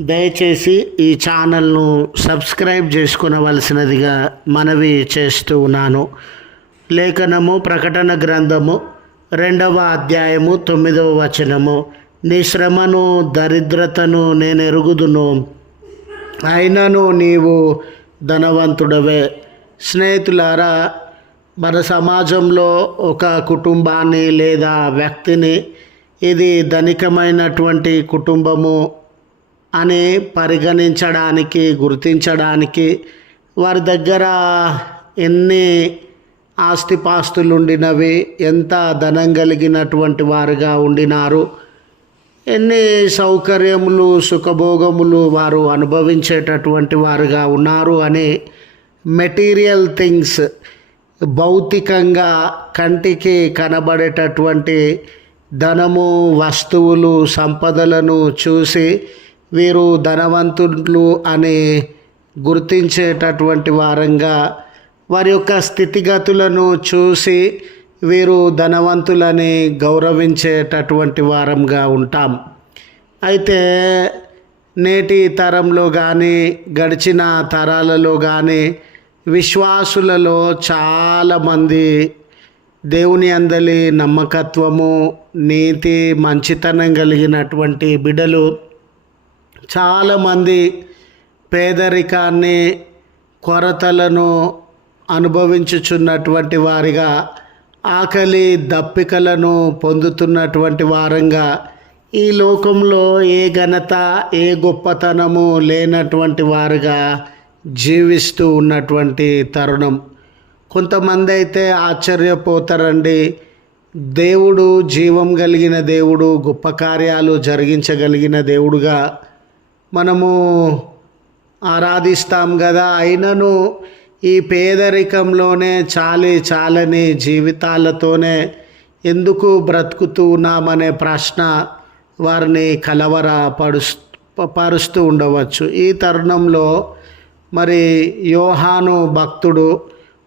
దయచేసి ఈ ఛానల్ను సబ్స్క్రైబ్ చేసుకునవలసినదిగా మనవి చేస్తూ ఉన్నాను. లేఖనము ప్రకటన గ్రంథము రెండవ అధ్యాయము తొమ్మిదవ వచనము. నీ శ్రమను దరిద్రతను నేను ఎరుగుదును అయినను నీవు ధనవంతుడవే. స్నేహితులారా మన సమాజంలో ఒక కుటుంబాన్ని లేదా వ్యక్తిని ఇది ధనికమైనటువంటి కుటుంబము అని పరిగణించడానికి గుర్తించడానికి వారి దగ్గర ఎన్ని ఆస్తిపాస్తులు ఉండినవి ఎంత ధనం కలిగినటువంటి వారుగా ఉండినారు ఎన్ని సౌకర్యములు సుఖభోగములు వారు అనుభవించేటటువంటి వారుగా ఉన్నారు అని మెటీరియల్ థింగ్స్ భౌతికంగా కంటికి కనబడేటటువంటి ధనము వస్తువులు సంపదలను చూసి వీరు ధనవంతులు అని గుర్తించేటటువంటి వారంగా వారి యొక్క స్థితిగతులను చూసి వీరు ధనవంతులని గౌరవించేటటువంటి వారంగా ఉంటాం. అయితే నేటి తరంలో కానీ గడిచిన తరాలలో కానీ విశ్వాసులలో చాలామంది దేవుని అందలి నమ్మకత్వము నీతి మంచితనం కలిగినటువంటి బిడలు చాలామంది పేదరికాన్ని కొరతలను అనుభవించుచున్నటువంటి వారిగా ఆకలి దప్పికలను పొందుతున్నటువంటి వారంగా ఈ లోకంలో ఏ ఘనత ఏ గొప్పతనము లేనటువంటి వారుగా జీవిస్తూ ఉన్నటువంటి తరుణం. కొంతమంది అయితే ఆశ్చర్యపోతారండి. దేవుడు జీవం కలిగిన దేవుడు గొప్ప కార్యాలు జరిగించగలిగిన దేవుడుగా మనము ఆరాధిస్తాం కదా అయినను ఈ పేదరికంలోనే చాలి చాలని జీవితాలతోనే ఎందుకు బ్రతుకుతూ ఉన్నామనే ప్రశ్న వారిని కలవర పరుస్తూ పరుస్తూ ఉండవచ్చు. ఈ తరుణంలో మరి యోహాను భక్తుడు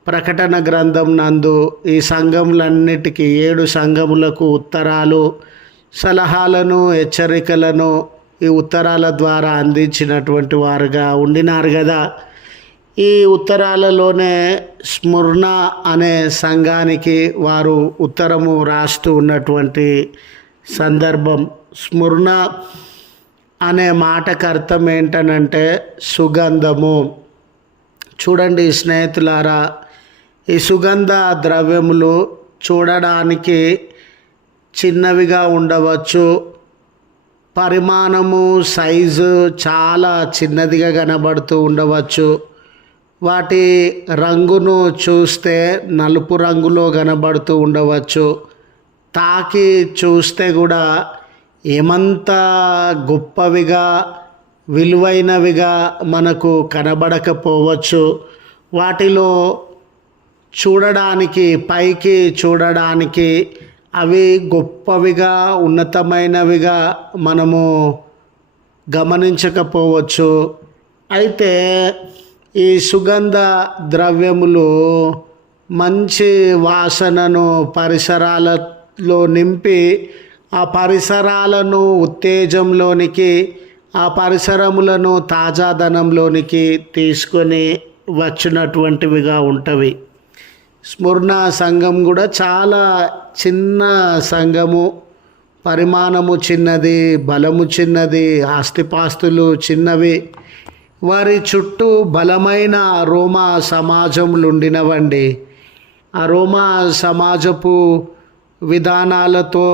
ప్రకటన గ్రంథం నందు ఈ సంఘములన్నిటికీ ఏడు సంఘములకు ఉత్తరాలు సలహాలను హెచ్చరికలను ఈ ఉత్తరాల ద్వారా అందించినటువంటి వారుగా ఉండినారు కదా. ఈ ఉత్తరాలలోనే స్మృణ అనే సంఘానికి వారు ఉత్తరము రాస్తూ ఉన్నటువంటి సందర్భం. స్మృణ అనే మాటకు అర్థం ఏంటనంటే సుగంధము. చూడండి స్నేహితులారా ఈ సుగంధ ద్రవ్యములు చూడడానికి చిన్నవిగా ఉండవచ్చు పరిమాణము సైజు చాలా చిన్నదిగా కనబడుతూ ఉండవచ్చు. వాటి రంగును చూస్తే నలుపు రంగులో కనబడుతూ ఉండవచ్చు. తాకి చూస్తే కూడా ఏమంత గొప్పవిగా విలువైనవిగా మనకు కనబడకపోవచ్చు. వాటిలో చూడడానికి పైకి చూడడానికి అవి గొప్పవిగా ఉన్నతమైనవిగా మనము గమనించకపోవచ్చు. అయితే ఈ సుగంధ ద్రవ్యములు మంచి వాసనను పరిసరాలలో నింపి ఆ పరిసరాలను ఉత్తేజంలోనికి ఆ పరిసరములను తాజాదనంలోనికి తీసుకొని వచ్చినటువంటివిగా ఉంటవి. స్మరణ సంఘం కూడా చాలా చిన్న సంఘము. పరిమాణము చిన్నది బలము చిన్నది ఆస్తిపాస్తులు చిన్నవి. వారి చుట్టూ బలమైన రోమా సమాజములు ఉండినవండి ఆ రోమా సమాజపు విధానాలతో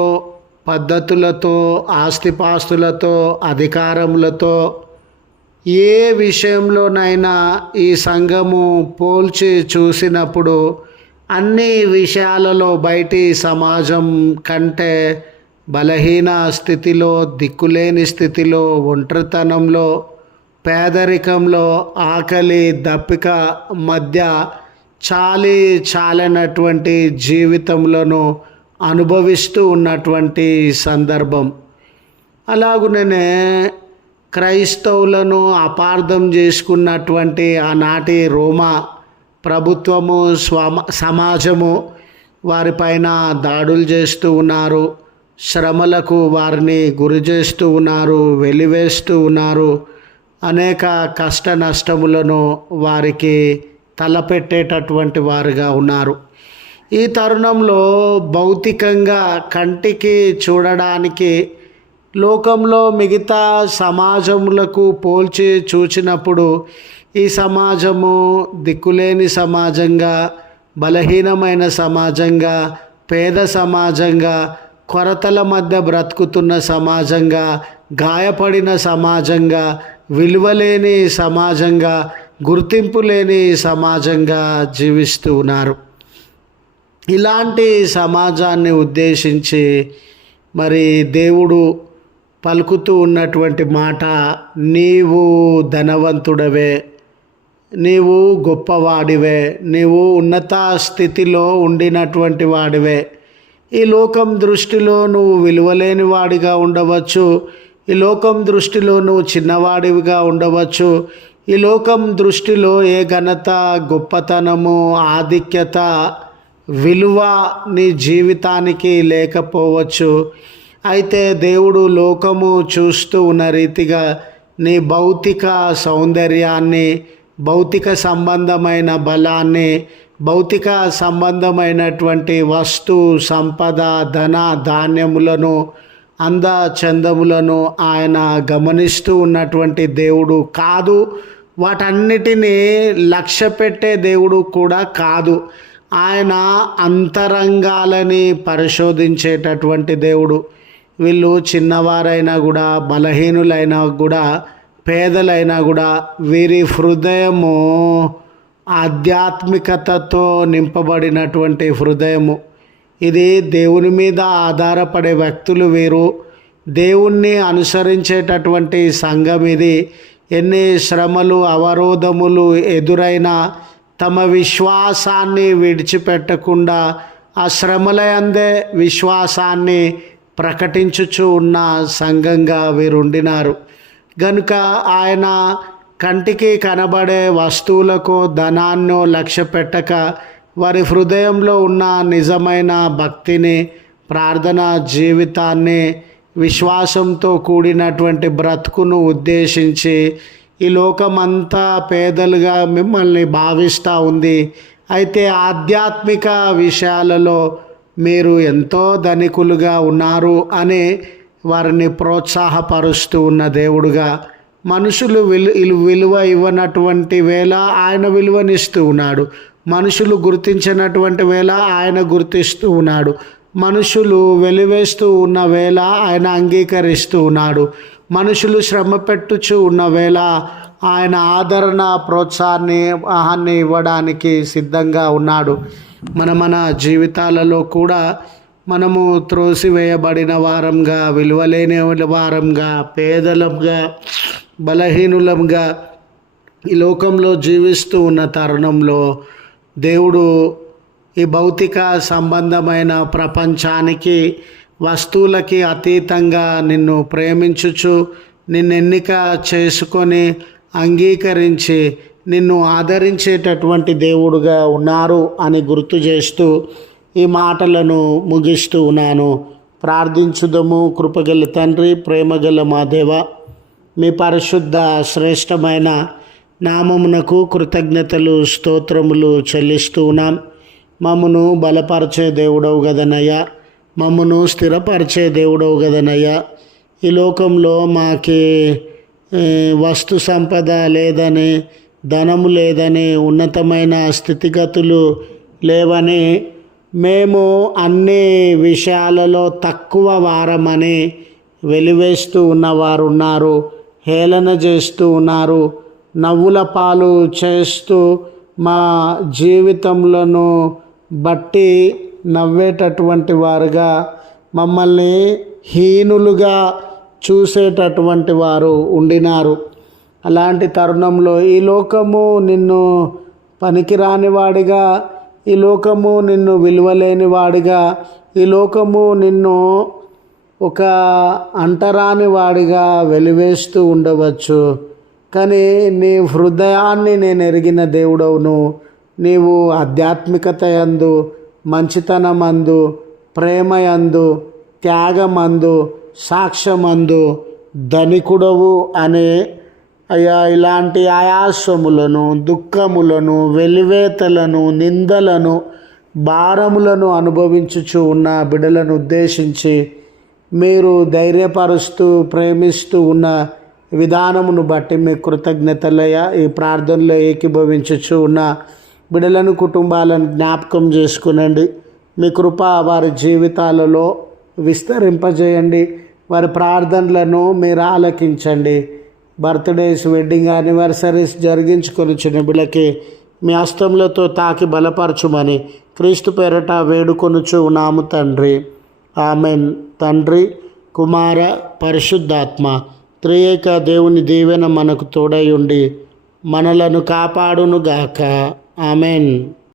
పద్ధతులతో ఆస్తిపాస్తులతో అధికారములతో ఏ విషయంలోనైనా ఈ సంఘము పోల్చి చూసినప్పుడు అన్ని విషయాలలో బయటి సమాజం కంటే బలహీన స్థితిలో దిక్కులేని స్థితిలో ఒంటరితనంలో పేదరికంలో ఆకలి దప్పిక మధ్య చాలి చాలనటువంటి జీవితంలోనూ అనుభవిస్తూ ఉన్నటువంటి సందర్భం. అలాగునే క్రైస్తవులను అపార్థం చేసుకున్నటువంటి ఆనాటి రోమా ప్రభుత్వము స్వమ సమాజము వారిపైన దాడులు చేస్తూ ఉన్నారు. శ్రమలకు వారిని గురి చేస్తూ ఉన్నారు వెలివేస్తూ ఉన్నారు. అనేక కష్ట నష్టములను వారికి తలపెట్టేటటువంటి వారుగా ఉన్నారు. ఈ తరుణంలో భౌతికంగా కంటికి చూడడానికి లోకంలో మిగతా సమాజములకు పోల్చి చూచినప్పుడు ఈ సమాజము దిక్కులేని సమాజంగా బలహీనమైన సమాజంగా పేద సమాజంగా కొరతల మధ్య బ్రతుకుతున్న సమాజంగా గాయపడిన సమాజంగా విలువలేని సమాజంగా గుర్తింపు లేని సమాజంగా జీవిస్తూ ఉన్నారు. ఇలాంటి సమాజాన్ని ఉద్దేశించి మరి దేవుడు పలుకుతూ ఉన్నటువంటి మాట నీవు ధనవంతుడవే నీవు గొప్పవాడివే నీవు ఉన్నత స్థితిలో ఉండినటువంటి వాడివే. ఈ లోకం దృష్టిలో నువ్వు విలువలేని వాడిగా ఉండవచ్చు. ఈ లోకం దృష్టిలో నువ్వు చిన్నవాడివిగా ఉండవచ్చు. ఈ లోకం దృష్టిలో ఏ ఘనత గొప్పతనము ఆధిక్యత విలువ నీ జీవితానికి లేకపోవచ్చు. అయితే దేవుడు లోకము చూస్తూ ఉన్న రీతిగా నీ భౌతిక సౌందర్యాన్ని భౌతిక సంబంధమైన బలాన్ని భౌతిక సంబంధమైనటువంటి వస్తు సంపద ధన ధాన్యములను అంద చందములను ఆయన గమనిస్తూ ఉన్నటువంటి దేవుడు కాదు. వాటన్నిటినీ లక్ష్య పెట్టే దేవుడు కూడా కాదు. ఆయన అంతరంగాలని పరిశోధించేటటువంటి దేవుడు. వీళ్ళు చిన్నవారైనా కూడా బలహీనులైనా కూడా పేదలైనా కూడా వీరి హృదయము ఆధ్యాత్మికతతో నింపబడినటువంటి హృదయము. ఇది దేవుని మీద ఆధారపడే వ్యక్తులు వీరు. దేవుణ్ణి అనుసరించేటటువంటి సంఘం ఇది. ఎన్ని శ్రమలు అవరోధములు ఎదురైనా తమ విశ్వాసాన్ని విడిచిపెట్టకుండా ఆ శ్రమల అందే విశ్వాసాన్ని ప్రకటించుచు ఉన్న సంఘంగా వీరుండినారు. గనుక ఆయన కంటికి కనబడే వస్తువులకు ధనాన్నో లక్ష్య పెట్టక వారి హృదయంలో ఉన్న నిజమైన భక్తిని ప్రార్థన జీవితాన్ని విశ్వాసంతో కూడినటువంటి బ్రతుకును ఉద్దేశించి ఈ లోకమంతా పేదలుగా మిమ్మల్ని భావిస్తూ ఉంది. అయితే ఆధ్యాత్మిక విషయాలలో మీరు ఎంతో ధనికులుగా ఉన్నారు అని వారిని ప్రోత్సాహపరుస్తూ ఉన్న దేవుడుగా మనుషులు విలు విలువ ఇవ్వనటువంటి వేళ ఆయన విలువనిస్తూ ఉన్నాడు. మనుషులు గుర్తించినటువంటి వేళ ఆయన గుర్తిస్తూ ఉన్నాడు. మనుషులు వెలివేస్తూ ఉన్న వేళ ఆయన అంగీకరిస్తూ ఉన్నాడు. మనుషులు శ్రమ పెట్టుచు ఉన్న వేళ ఆయన ఆదరణ ప్రోత్సాహాన్ని ఆహాన్ని ఇవ్వడానికి సిద్ధంగా ఉన్నాడు. మన మన జీవితాలలో కూడా మనము త్రోసివేయబడిన వారంగా విలువలేని వారంగా పేదలంగా బలహీనులంగా ఈ లోకంలో జీవిస్తూ ఉన్న తరుణంలో దేవుడు ఈ భౌతిక సంబంధమైన ప్రపంచానికి వస్తువులకి అతీతంగా నిన్ను ప్రేమించుచు నిన్ను ఎన్నిక చేసుకొని అంగీకరించి నిన్ను ఆదరించేటటువంటి దేవుడుగా ఉన్నారు అని గుర్తు చేస్తూ ఈ మాటలను ముగిస్తూ ఉన్నాను. ప్రార్థించుదము. కృపగల తండ్రి ప్రేమగల మా దేవ మీ పరిశుద్ధ శ్రేష్టమైన నామమునకు కృతజ్ఞతలు స్తోత్రములు చెల్లిస్తూ ఉన్నాం. మమ్మను బలపరిచే దేవుడవు గదనయ్యా. మమ్మను స్థిరపరిచే దేవుడవు గదనయ్యా. ఈ లోకంలో మాకి వస్తు సంపద లేదని ధనము లేదని ఉన్నతమైన స్థితిగతులు లేవని మేము అన్ని విషయాలలో తక్కువ వారమని వెలివేస్తూ ఉన్నవారు ఉన్నారు హేళన చేస్తూ ఉన్నారు నవ్వుల పాలు చేస్తూ మా జీవితములను బట్టి నవ్వేటటువంటి వారుగా మమ్మల్ని హీనులుగా చూసేటటువంటి వారు ఉండినారు. అలాంటి తరుణంలో ఈ లోకము నిన్ను పనికిరానివాడిగా ఈ లోకము నిన్ను విలువలేని వాడిగా ఈ లోకము నిన్ను ఒక అంటరాని వాడిగా వెలివేస్తూ ఉండవచ్చు. కానీ నీ హృదయాన్ని నేను ఎరిగిన దేవుడవును. నీవు ఆధ్యాత్మికత యందు మంచితనమందు ప్రేమయందు త్యాగమందు సాక్ష్యమందు ధనికుడవు అనే అయ్యా ఇలాంటి ఆయాసములను దుఃఖములను వెలివేతలను నిందలను భారములను అనుభవించుచు ఉన్న బిడలను ఉద్దేశించి మీరు ధైర్యపరుస్తూ ప్రేమిస్తూ ఉన్న విధానమును బట్టి మీ కృతజ్ఞతలయ ఈ ప్రార్థనలో ఏకీభవించుచు ఉన్న బిడలను కుటుంబాలను జ్ఞాపకం చేసుకునండి. మీ కృప వారి జీవితాలలో విస్తరింపజేయండి. వారి ప్రార్థనలను మీరు ఆలకించండి. బర్త్డేస్ వెడ్డింగ్ యానివర్సరీస్ జరిగించుకొని చిన్న బిళ్ళకి మీ హస్తములతో తాకి బలపరచుమని క్రీస్తు పేరట వేడుకొనుచు ఉన్నాము తండ్రి. ఆమెన్. తండ్రి కుమార పరిశుద్ధాత్మ త్రియేక దేవుని దీవెన మనకు తోడై ఉండి మనలను కాపాడునుగాక. ఆమెన్.